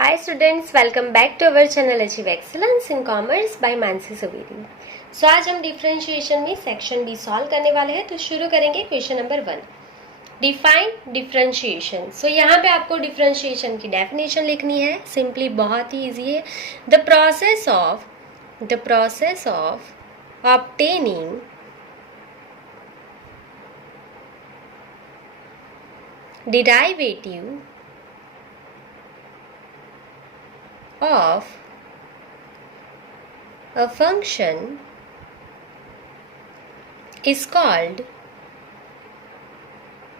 Hi students, welcome back to our channel Achieve Excellence in Commerce by Mansi Subedi. सो आज हम differentiation में section B solve करने वाले हैं। तो शुरू करेंगे क्वेश्चन नंबर 1, डिफाइन डिफरेंशिएशन। सो यहाँ पे आपको डिफरेंशिएशन की डेफिनेशन लिखनी है। सिंपली बहुत ही इजी है। The process of obtaining derivative of a function is called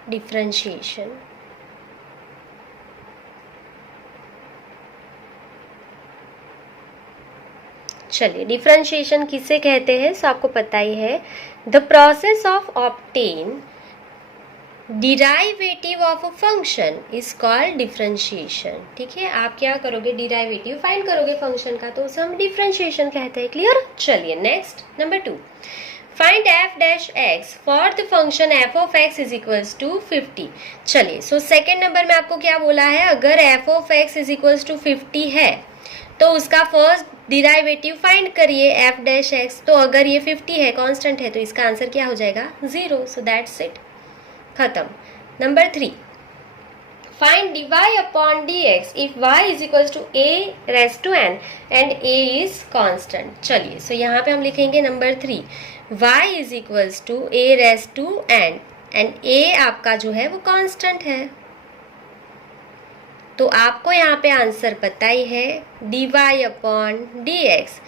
differentiation. चलिए डिफरेंशिएशन किसे कहते हैं, सो आपको पता ही है। The process of obtain derivative of a function is called differentiation. ठीक है, आप क्या करोगे, डिराइवेटिव फाइंड करोगे फंक्शन का, तो उसे हम डिफरेंशिएशन कहते हैं। क्लियर। चलिए next number 2, find F dash X for the function F of x is equals to 50। चलिए सो सेकेंड नंबर में आपको क्या बोला है, अगर F of x is equals to 50 है तो उसका फर्स्ट डिराइवेटिव फाइंड करिए एफ डैश एक्स। तो अगर ये 50 है, कांस्टेंट है, तो इसका आंसर क्या हो जाएगा, 0। सो दैट्स इट, खत्म। Number 3, find dy upon dx if y is equal to a raise to n and a is constant. चलिए सो यहाँ पे हम लिखेंगे number 3, y is equal to a raise to n and a आपका जो है वो कांस्टेंट है। तो आपको यहाँ पे आंसर पता ही है, dy upon dx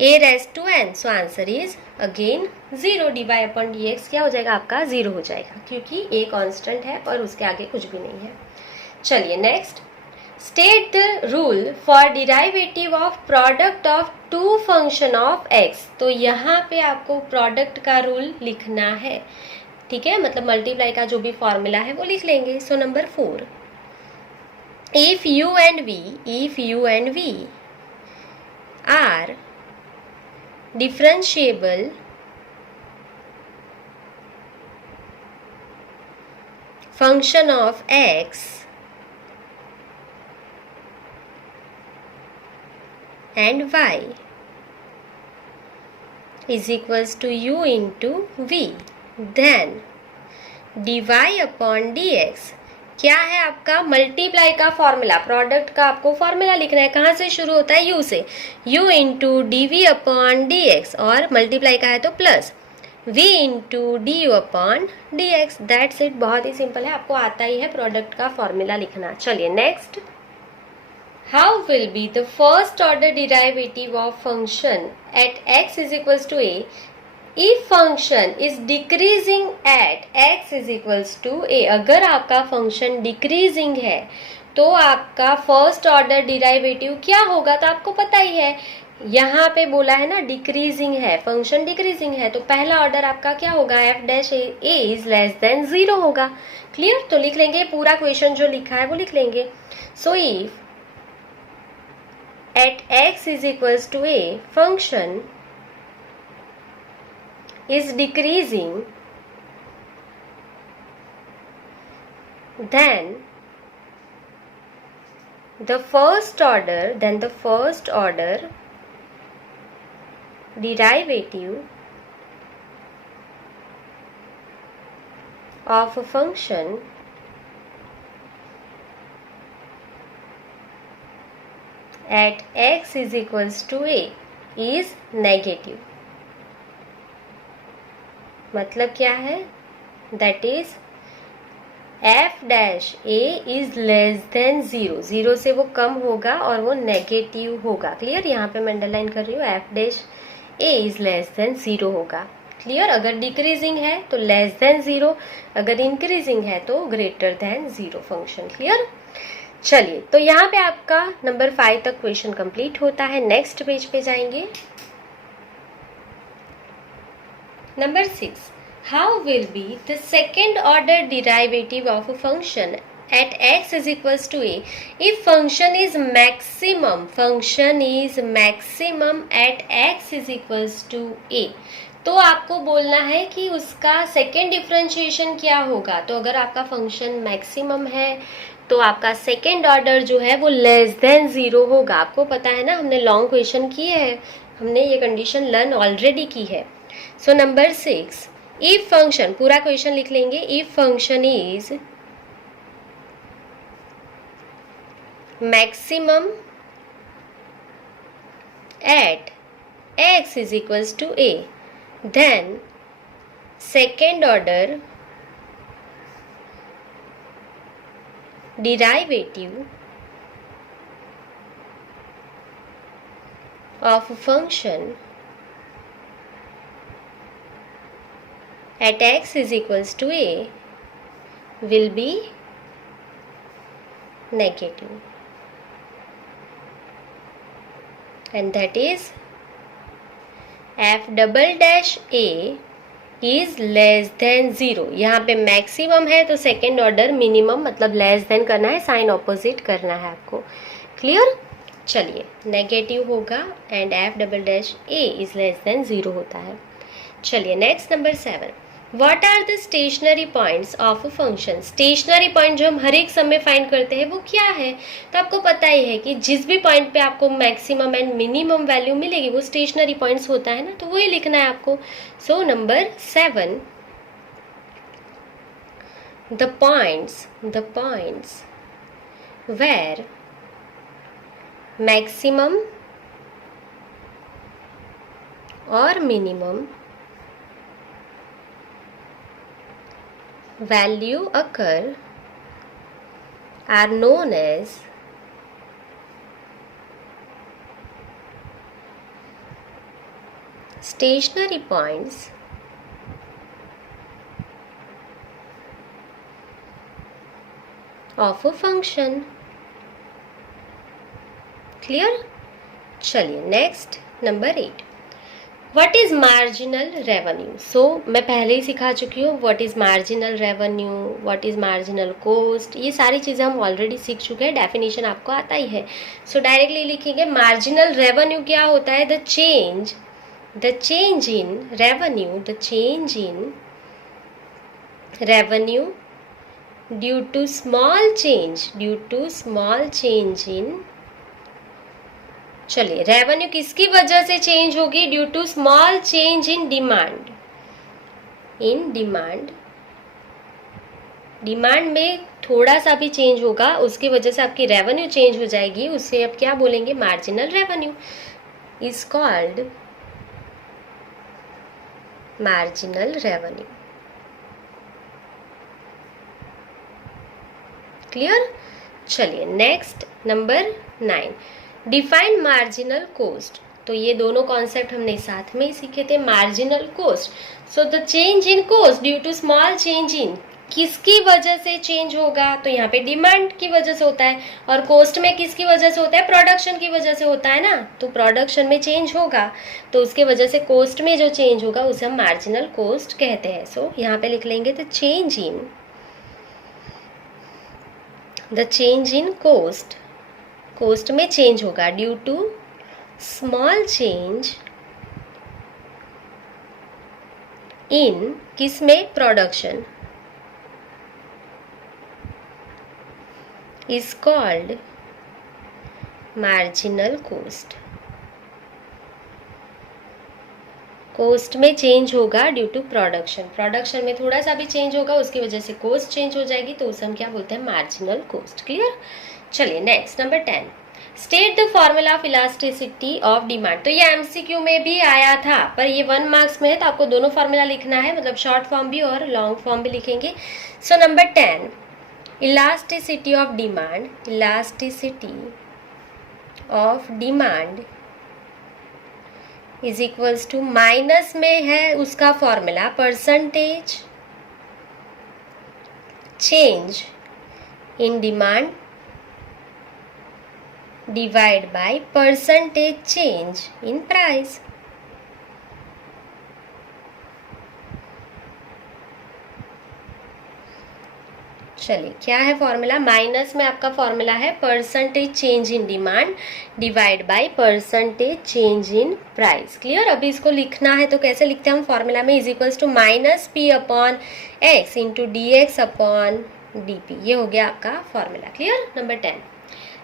a raise to n, so answer is again 0। dy upon dx क्या हो जाएगा, आपका 0 हो जाएगा, क्योंकि a कांस्टेंट है और उसके आगे कुछ भी नहीं है। चलिए next, state the rule for derivative of product of two function of x। तो यहाँ पे आपको प्रोडक्ट का रूल लिखना है। ठीक है, मतलब मल्टीप्लाई का जो भी फॉर्मूला है वो लिख लेंगे। So number 4, if u and v are differentiable function of x and y is equals to u into v, then dy upon dx क्या है आपका, मल्टीप्लाई का फॉर्मूला, प्रोडक्ट का आपको फॉर्मूला लिखना है। कहाँ से शुरू होता है, u से, u into d v upon d x, और मल्टीप्लाई का है तो plus v into d u upon d x. That's it, बहुत ही सिंपल है, आपको आता ही है प्रोडक्ट का फॉर्मूला लिखना। चलिए next, how will be the first order derivative of function at x is equals to a if function is decreasing at x is equals to a। अगर आपका फंक्शन डिक्रीजिंग है तो आपका फर्स्ट ऑर्डर डिराइवेटिव क्या होगा, तो आपको पता ही है, यहाँ पे बोला है ना डिक्रीजिंग है, फंक्शन डिक्रीजिंग है, तो पहला ऑर्डर आपका क्या होगा, F dash a is less than 0 होगा। क्लियर। तो लिख लेंगे, पूरा क्वेश्चन जो लिखा है वो लिख लेंगे। So if at x is equals to a function is decreasing, then the first order derivative of a function at x is equals to a is negative। मतलब क्या है, that is F dash a is less than 0, 0 से वो कम होगा और वो negative होगा। Clear, यहाँ पे मैं अंडरलाइन कर रही हूँ, F dash a is less than 0 होगा। क्लियर, अगर डिक्रीजिंग है तो लेस देन 0, अगर इंक्रीजिंग है तो ग्रेटर देन 0 फंक्शन। क्लियर। चलिए तो यहाँ पे आपका नंबर 5 तक क्वेश्चन कंप्लीट होता है। नेक्स्ट पेज पे जाएंगे। Number 6, how will be the second order derivative of a function at x is equals to a if function is maximum at x is equals to a। तो आपको बोलना है कि उसका सेकेंड डिफरेंशिएशन क्या होगा। तो अगर आपका फंक्शन मैक्सिमम है तो आपका सेकेंड ऑर्डर जो है वो लेस देन 0 होगा। आपको पता है ना, हमने लॉन्ग क्वेश्चन किए हैं, हमने ये कंडीशन लर्न ऑलरेडी की है। सो नंबर 6, इफ फंक्शन, पूरा क्वेश्चन लिख लेंगे, if function is maximum at x is equals to a, then second order derivative of a function at x is equals to a will be negative, and that is f double dash a is less than 0। यहाँ पे maximum है तो second order minimum मतलब less than करना है, sign opposite करना है आपको। क्लियर? चलिए, नेगेटिव होगा and f double dash a is less than 0 होता है। चलिए next number 7, what are the stationary points of a function. Stationary point जो हम हर एक सम में फाइंड करते हैं वो क्या है। तो आपको पता ही है कि जिस भी पॉइंट पे आपको मैक्सिमम एंड मिनिमम वैल्यू मिलेगी वो स्टेशनरी पॉइंट्स होता है ना, तो वही लिखना है आपको। So number 7, the points where maximum और minimum value occur are known as stationary points of a function। Clear? चलिए next number 8, what is marginal revenue. So मैं पहले ही सिखा चुकी हूँ what is marginal revenue, what is marginal cost, ये सारी चीज़ें हम ऑलरेडी सीख चुके हैं, डेफिनेशन आपको आता ही है। सो डायरेक्टली लिखेंगे मार्जिनल रेवेन्यू क्या होता है, the change in revenue, the change in revenue due to small change in, चलिए रेवेन्यू किसकी वजह से चेंज होगी, due to small change in demand. Demand में थोड़ा सा भी चेंज होगा उसकी वजह से आपकी रेवेन्यू चेंज हो जाएगी, उससे अब क्या बोलेंगे, marginal revenue is called marginal revenue. Clear? चलिए next number 9, define marginal cost. तो ये दोनों कॉन्सेप्ट हमने साथ में ही सीखे थे। Marginal cost, so the change in cost due to small change in, किसकी वजह से चेंज होगा, तो यहाँ पे डिमांड की वजह से होता है, और कॉस्ट में किसकी वजह से होता है, प्रोडक्शन की वजह से होता है ना, तो प्रोडक्शन में चेंज होगा तो उसके वजह से कॉस्ट में जो चेंज होगा उसे हम मार्जिनल कॉस्ट कहते हैं। सो यहाँ पे लिख लेंगे द चेंज इन कॉस्ट में चेंज होगा due to small change in, किस में, production, is called marginal cost. Cost में चेंज होगा ड्यू टू प्रोडक्शन में थोड़ा सा भी चेंज होगा उसकी वजह से कॉस्ट चेंज हो जाएगी, तो उसे हम क्या बोलते हैं, मार्जिनल कॉस्ट। क्लियर? चलिए next number 10, state the formula of elasticity of demand. तो ये एमसीक्यू में भी आया था पर ये 1 मार्क्स में है, तो आपको दोनों फॉर्मूला लिखना है, मतलब शॉर्ट फॉर्म भी और लॉन्ग फॉर्म भी लिखेंगे। So number 10, elasticity of demand is equals to, minus में है उसका formula percentage change in demand divide by percentage change in price. चलिए क्या है फॉर्मूला, माइनस में आपका फॉर्मूला है percentage change in demand divide by percentage change in price. Clear. अभी इसको लिखना है तो कैसे लिखते हैं हम फॉर्मूला में, is equals to minus p upon x into d x upon d p. ये हो गया आपका formula. Clear. Number 10।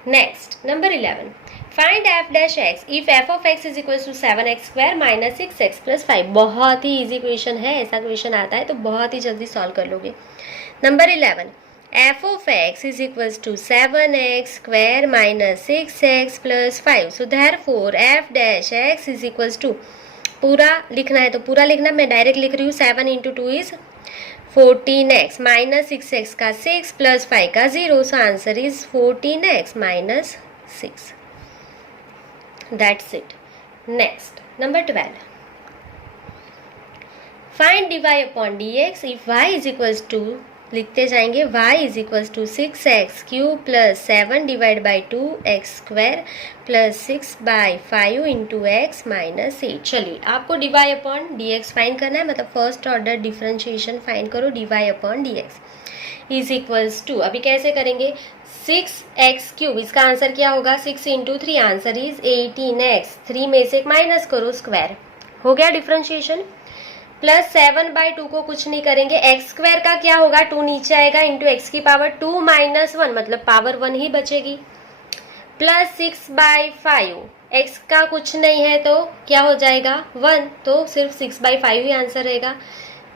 Next number 11, find F dash x if f of x is equals to 7x square minus 6x plus 5। बहुत ही easy question है, ऐसा question आता है तो बहुत ही जल्दी सॉल्व कर लोगे। Number 11, f of x is equals to 7x square minus 6x plus 5. So therefore f dash x is equals to, पूरा लिखना है तो पूरा लिखना, मैं डायरेक्ट लिख रही हूँ 7 into 2 is 14x minus 6x का 6 प्लस 5 का 0. So answer is 14x minus 6. That's it. Next number 12, find dy upon dx if y is equals to, लिखते जाएंगे y is equals to 6x cube plus 7 divide by 2x square plus 6 by 5 into x minus 8. चलिए आपको dy upon dx find करना है, मतलब first order differentiation find करो. dy upon dx is equals to, अभी कैसे करेंगे, 6x क्यूब, इसका आंसर क्या होगा 6 इंटू 3, आंसर इज 18x. 3 में से एक माइनस करो, स्क्वायर हो गया डिफरेंशिएशन. प्लस 7/2 को कुछ नहीं करेंगे, एक्स स्क्वायर का क्या होगा 2 नीचे आएगा इंटू एक्स की पावर 2 माइनस 1, मतलब पावर 1 ही बचेगी. प्लस 6/5, एक्स का कुछ नहीं है तो क्या हो जाएगा 1, तो सिर्फ 6/5 ही आंसर रहेगा.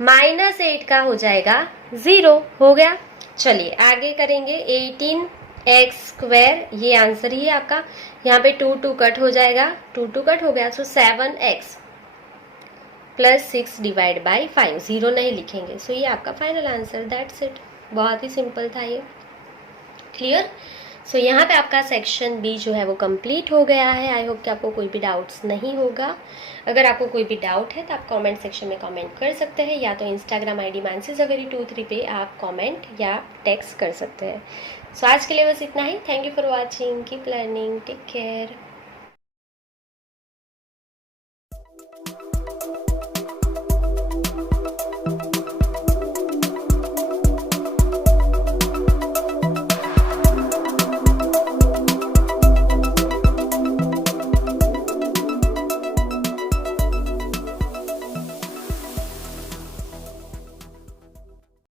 माइनस 8 का हो जाएगा 0. हो गया. चलिए आगे करेंगे 18x स्क्वायर, ये आंसर ही है आपका. यहाँ पे 2 कट हो जाएगा, 2 कट हो गया, सो 7x प्लस 6 डिवाइड बाई 5, 0 नहीं लिखेंगे. सो ये आपका फाइनल आंसर. That's it. बहुत ही सिंपल था ये. क्लियर. सो यहाँ पे आपका सेक्शन बी जो है वो कंप्लीट हो गया है. आई होप कि आपको कोई भी डाउट्स नहीं होगा. अगर आपको कोई भी डाउट है तो आप कमेंट सेक्शन में कमेंट कर सकते हैं, या तो इंस्टाग्राम ID mansi23 पे आप कमेंट या टेक्स्ट कर सकते हैं. सो आज के लिए बस इतना ही. Thank you for watching. Keep learning. Take care.